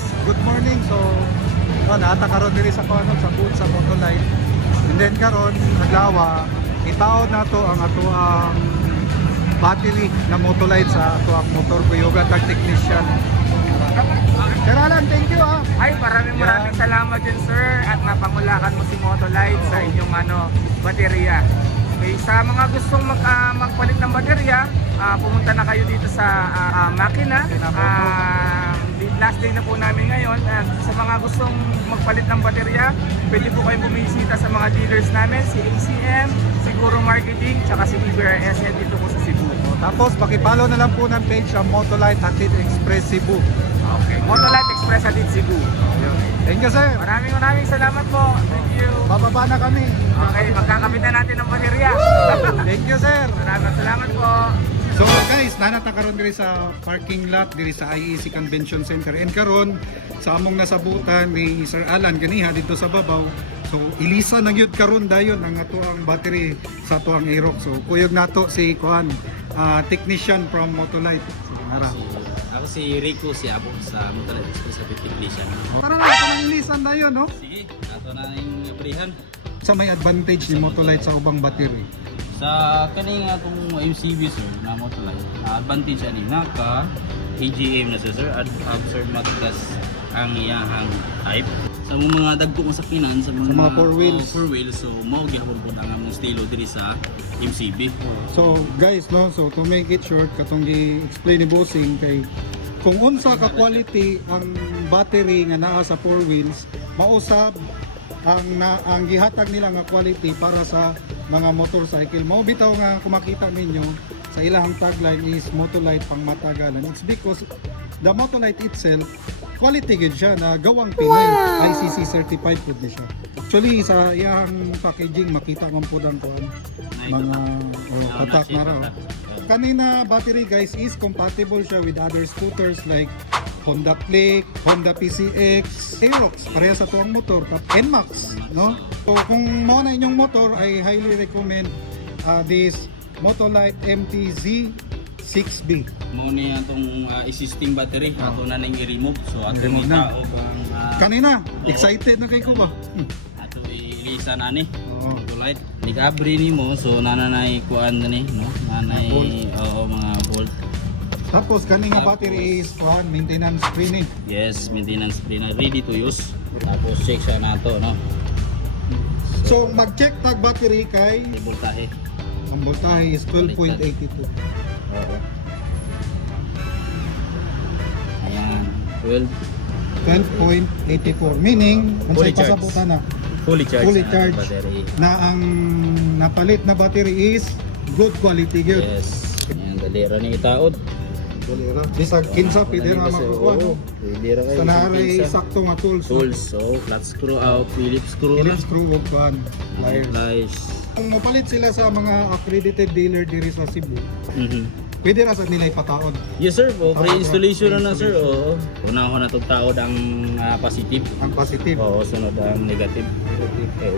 guys, good morning. So naata karon diri sa sa booth sa Motolight. And then karon adlaw itaod na to ang ato ang battery na Motolight sa ato ang motor kuyoga tag technician. Sir Alan, thank you Ay, maraming salamat din sir at napangulakan mo si Motolight sa inyong baterya. Okay, sa mga gustong magpalit ng baterya, pumunta na kayo dito sa makina. Last day na po namin ngayon. At sa mga gustong magpalit ng baterya, pwede po kayong bumisita sa mga dealers namin, si ACM, Siguro Marketing, tsaka si EBRSN dito po sa Cebu. Tapos pakipollow na lang po ng page ang Motolight Hatid Express Cebu. Okay, Motolight Express Hatid Cebu. Thank you, sir. Maraming salamat po. Thank you. Bababa na kami. Okay, magkakabit na natin ng baterya. Thank you, sir. Salamat po. So guys, nanata karon diri sa parking lot diri sa IEC Convention Center. And karon sa among nasabutan ni Sir Alan ganiha dito sa babaw. So ilisa na gyud karon dayon ang ato ang battery sa ato ang Aerox. So kuyog nato si Kuan, technician from Motolight. So, Ako si Rico, si Abo sa Motolight Express sa technician. Tara na, ito ilisan dayon, no? Sige, ato na yung prihan. Sa may advantage ni Motolight sa ubang battery. Sa kaning atong MCB sir na Motolight, advantage ani naka AGM na sir, absorb matgas ang iyang type. Sa mga dagko sa kinan sa mga four wheels. Four wheels, so mao gyapon po ang among estilo diri sa MCB. So guys, no, so to make it short katong gi-explain ni Bossing kay kung unsa ka quality ang battery nga naa sa four wheels, mausab ang gihatag nila nga quality para sa mga motorcycle. Mao bitaw nga kung makita ninyo sa ilang tagline is Motolight pang matagalan. It's because the Motolight itself quality gud siya na gawang Pinoy, ICC certified pud ni siya. Actually sa iyang packaging makita man pud ang kuan mga patak na raw. Kanina battery guys is compatible siya with other scooters like Honda Click, Honda PCX, Aerox, pareha sa tuwang motor, NMAX, no? So kung mo na inyong motor, I highly recommend this Motolight MTZ 6B. Mo ni atong existing battery ato na ning i-remove, so ato I-remove ni na. tao ang Kanina, excited na kay ko ba? ato ilisa na ni. Oo. Motolight. Nikabri nimo, so nanay kuan na ni, no? Nanay mga bolt. Tapos kanina battery is maintenance screening. Yes, maintenance free na ready to use. Tapos check siya nato, no? So mag-check tag battery kay Di voltahe. ang voltahe is 12.82. Oo. Ayan, 12. 12.84 meaning kung Fully sa charged. pasabutan na Fully charged. Fully ang charged. battery. na ang napalit na battery is good quality good. Yes. Ayan, dali ra ni itaod. Kulira. Bisag kinsa pwede na makuha no. Pwede ra kayo. Sa naray sakto nga tools. Tools, so flat screw out, Phillips screw na. Phillips screw ug kuan. Pliers. Pliers. Kung mapalit sila sa mga accredited dealer diri sa Cebu, pwede ra sa nila ipataod. Yes sir, pre-installation na Pre-installation. sir. Oo. Una ko na tugtaod ang positive. Ang positive. Oo, sunod ang negative.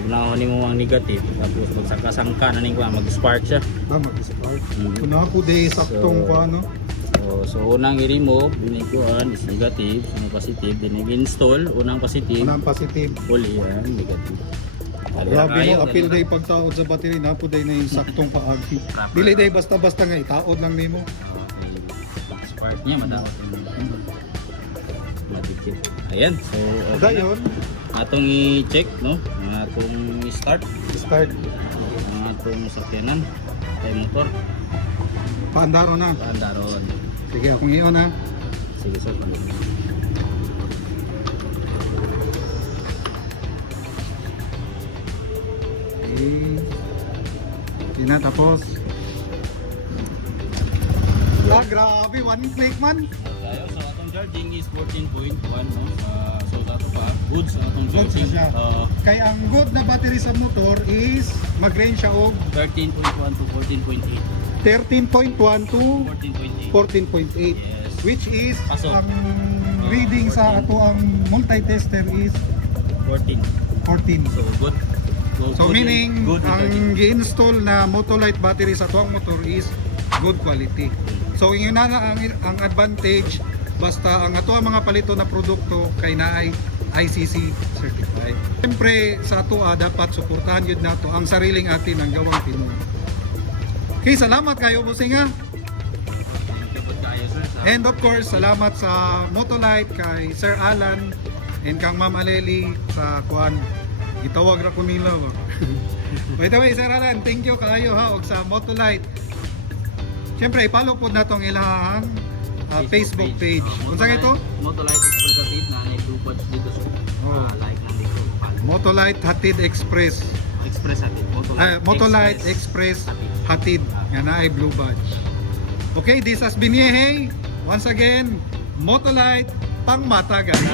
Una ko nimo ang negative, tapos magsangka-sangka na ning mag-spark siya. Mag-spark. Mhm. Kuno ako day saktong So, kuan no. So unang i-remove, binikuan is negative, ang positive, then i-install, unang positive, Unang positive. uli yan, negative. Grabe mo, apil day pagtaod sa battery na po day na yung saktong paagi. Dili day basta-basta nga itaod lang nimo. Spark niya, madamot yung madikit. Ayan, so Dayon, atong i-check, no? Ang atong i-start, start. ang atong sakyanan, ay motor, Paandaro na. paandaron. Sige, akong iyon ha. Sige sir. Okay. Hindi na tapos. Grabe, one click man. Tayo, so atong charging is 14.1, no? So dato pa, goods ang atong Good charging. siya. Kaya ang good na battery sa motor is mag-range siya og 13.1 to 14.8. 13.1 to 14.8. 14.8. Yes. Which is Pasok. ang reading sa ato ang multi-tester is 14. 14. So good. So good meaning good ang gi-install na Motolight battery sa tuwang motor is good quality. So yun na ang advantage basta ang ato ang mga palito na produkto kay naay ICC certified. Siyempre sa ato dapat suportahan yun nato ang sariling atin ang gawang Pinoy. Okay, salamat kayo bossing ha. Thank you po kayo sir. And of course, salamat sa Motolite kay Sir Alan and kang Ma'am Aleli sa kuan. Itawag ra ko nila ba. By the way, Sir Alan, thank you kayo ha og sa Motolite. Siyempre, i-follow po na itong ilang Facebook page. Kung saan ito? Motolite Express Hatid na blue badge dito sir. Oh. Like ng dito. Motolite Hatid Express. Express Hatid. Motolite Express Hatid. Nga na ay blue badge. Okay, this has been Yehey. Once again, Motolite pang matagalan.